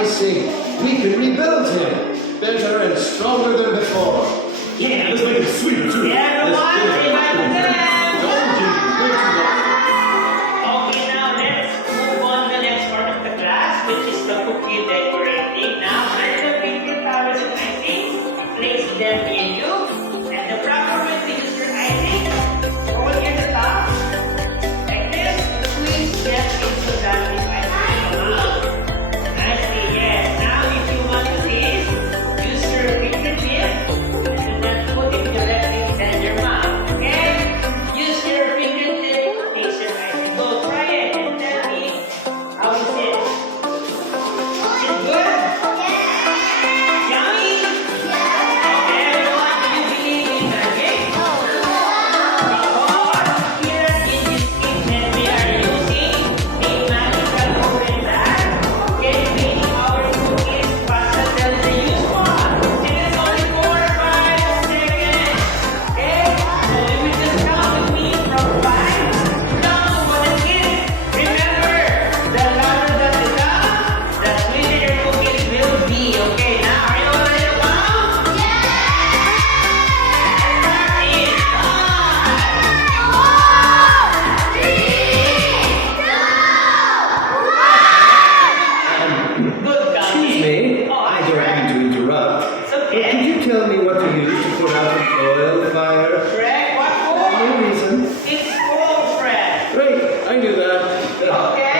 I see. We can rebuild him. Better and stronger than before. Yeah, let's make it sweeter too. Yeah, everyone, revive the dance! Go, Gingy, way too long. Okay, now let's move on to the next part of the class, which is the cookie decorating. Now, turn the paper towels and icing, place them in you, and the proper way to use your icing, roll in the top, like this, squeeze them into that icing. Nicely, yes. Now, if you want to this, use your fingertip, and then put it directly in your mouth, okay? Use your fingertip to taste your icing. Go try it and tell me how is it? Is it good? Yummy? Okay, everyone, do you believe in magic? Because here in this kitchen, we are using a magical oven bag, okay, making our cookies faster than the usual. It is only 4 or 5 seconds. Okay? So if you just count with me from 5 down to 1 again, remember, the louder the sound, the sweeter your cookies will be. Okay, now are you all ready to count? Start in 5. Good counting. Excuse me, Oh, I don't mean to interrupt. it's But okay. could you tell me what to use to put out an oil fire? Shrek, what for? No reason. It's cold, Shrek. Great, I knew that. Okay.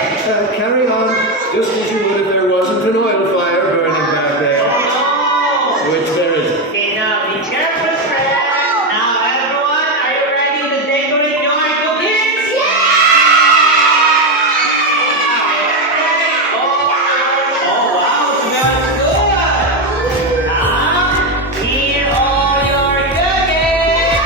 Carry on, just as you would if there wasn't an oil fire burning back there. Oh, no. Which there isn't. Okay, now be careful, Shrek. Now, everyone, are you ready to decorate your cookies? Oh, wow, smells good. Now, here are your cookies.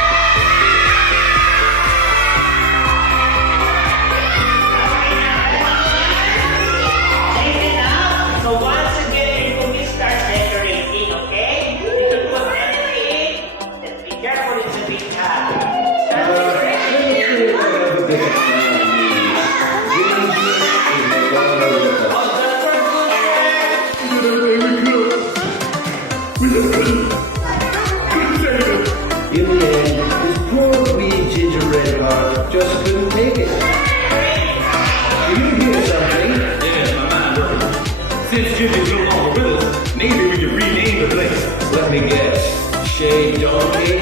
Listen up. So once again, your cookies start decorating, okay? You can put anything. Just be careful, it's a big hat. Start decorating. Oh, that's for good, Shrek. In the end, his poor wee gingerbread heart just couldn't take it. Do you hear something? Yeah, my mind working. Since Gingy's no longer with us, maybe we can rename the place. Let me guess. Shade Donkey?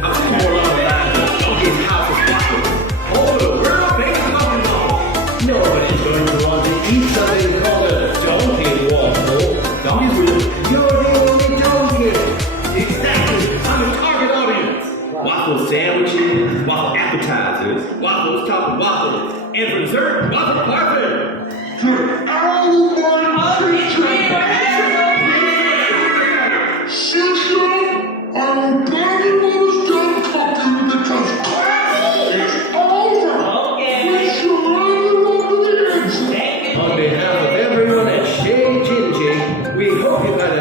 I'm more along the lines of Donkey's House of Chocolate. Oh, the world famous coffee mall. Nobody's going to want to eat something called a donkey waffle. Donkeys will. You're the only donkey. Exactly. I'm the target audience. Waffle sandwiches, waffle appetizers, waffles topped with waffles, and for dessert, waffle parfait. On behalf of everyone at Shade Gingy, we hope you had